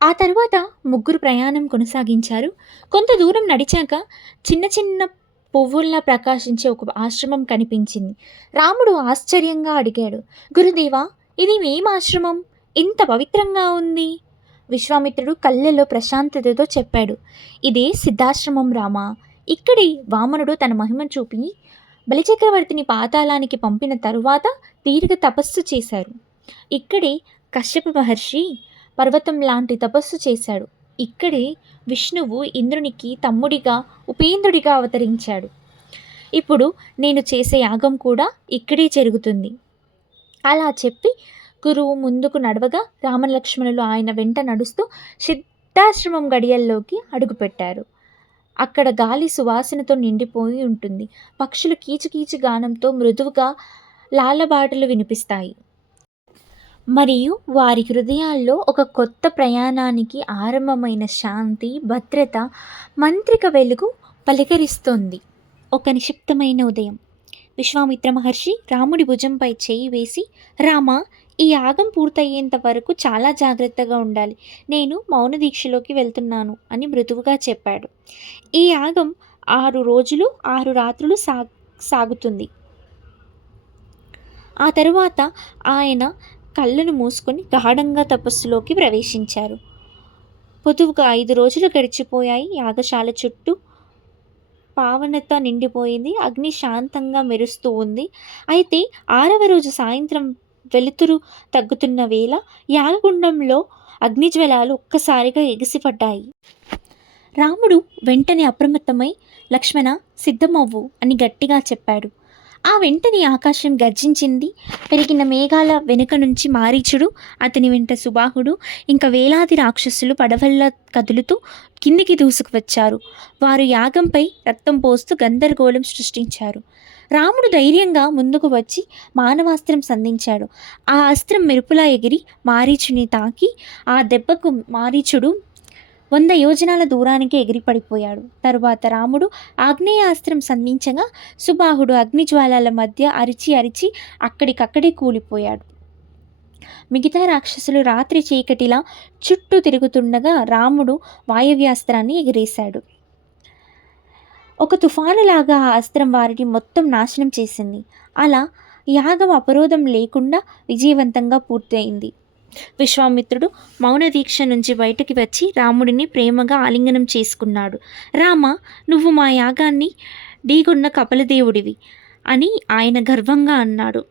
ఆ తరువాత ముగ్గురు ప్రయాణం కొనసాగించారు. కొంత దూరం నడిచాక చిన్న చిన్న పువ్వుల్లా ప్రకాశించే ఒక ఆశ్రమం కనిపించింది. రాముడు ఆశ్చర్యంగా అడిగాడు, గురుదేవా, ఇది ఏం ఆశ్రమం? ఇంత పవిత్రంగా ఉంది. విశ్వామిత్రుడు కళ్ళలో ప్రశాంతతతో చెప్పాడు, ఇదే సిద్ధాశ్రమం రామా. ఇక్కడి వామనుడు తన మహిమను చూపి బలిచక్రవర్తిని పాతాళానికి పంపిన తరువాత తీరిక తపస్సు చేశారు. ఇక్కడే కశ్యప మహర్షి పర్వతం లాంటి తపస్సు చేశాడు. ఇక్కడే విష్ణువు ఇంద్రునికి తమ్ముడిగా ఉపేంద్రుడిగా అవతరించాడు. ఇప్పుడు నేను చేసే యాగం కూడా ఇక్కడే జరుగుతుంది. అలా చెప్పి గురువు ముందుకు నడవగా రామలక్ష్మణులు ఆయన వెంట నడుస్తూ సిద్ధాశ్రమం గడియల్లోకి అడుగుపెట్టారు. అక్కడ గాలి సువాసనతో నిండిపోయి ఉంటుంది. పక్షులు కీచుకీచు గానంతో మృదువుగా లాలబాటలు వినిపిస్తాయి. మరియు వారి హృదయాల్లో ఒక కొత్త ప్రయాణానికి ఆరంభమైన శాంతి, భద్రత, మంత్రిక వెలుగు పలకరిస్తోంది. ఒక నిశ్శబ్దమైన ఉదయం. విశ్వామిత్ర మహర్షి రాముడి భుజంపై చేయి వేసి, రామ, ఈ యాగం పూర్తయ్యేంత వరకు చాలా జాగ్రత్తగా ఉండాలి. నేను మౌన దీక్షలోకి వెళ్తున్నాను అని మృదువుగా చెప్పాడు. ఈ యాగం 6 రోజులు 6 రాత్రులు సాగుతుంది. ఆ తరువాత ఆయన కళ్ళను మూసుకొని గాఢంగా తపస్సులోకి ప్రవేశించారు. పొదువుగా 5 రోజులు గడిచిపోయాయి. యాగశాల చుట్టూ పావనత నిండిపోయింది. అగ్ని శాంతంగా మెరుస్తూ ఉంది. అయితే 6వ రోజు సాయంత్రం వెలుతురు తగ్గుతున్న వేళ యాగగుండంలో అగ్నిజ్వలాలు ఒక్కసారిగా ఎగిసిపడ్డాయి. రాముడు వెంటనే అప్రమత్తమై, లక్ష్మణ, సిద్ధమవ్వు అని గట్టిగా చెప్పాడు. ఆ వెంటనే ఆకాశం గర్జించింది. పెరిగిన మేఘాల వెనుక నుంచి మారీచుడు, అతని వెంట సుబాహుడు, ఇంకా వేలాది రాక్షసులు పడవల్లా కదులుతూ కిందికి దూసుకువచ్చారు. వారు యాగంపై రక్తం పోస్తూ గందరగోళం సృష్టించారు. రాముడు ధైర్యంగా ముందుకు వచ్చి మానవాస్త్రం సంధించాడు. ఆ అస్త్రం మెరుపులా ఎగిరి మారీచుని తాకి ఆ దెబ్బకు మారీచుడు 100 యోజనాల దూరానికి ఎగిరిపడిపోయాడు. తరువాత రాముడు ఆగ్నేయాస్త్రం సంధించగా సుబాహుడు అగ్నిజ్వాలల మధ్య అరిచి అరిచి అక్కడికక్కడే కూలిపోయాడు. మిగతా రాక్షసులు రాత్రి చీకటిలా చుట్టూ తిరుగుతుండగా రాముడు వాయవ్యాస్త్రాన్ని ఎగిరేశాడు. ఒక తుఫానులాగా ఆ అస్త్రం వారిని మొత్తం నాశనం చేసింది. అలా యాగం అపరోధం లేకుండా విజయవంతంగా పూర్తయింది. విశ్వామిత్రుడు మౌన దీక్ష నుంచి బయటికి వచ్చి రాముడిని ప్రేమగా ఆలింగనం చేసుకున్నాడు. రామ, నువ్వు మా యాగాన్ని ఢీగొన్న కపలదేవుడివి అని ఆయన గర్వంగా అన్నాడు.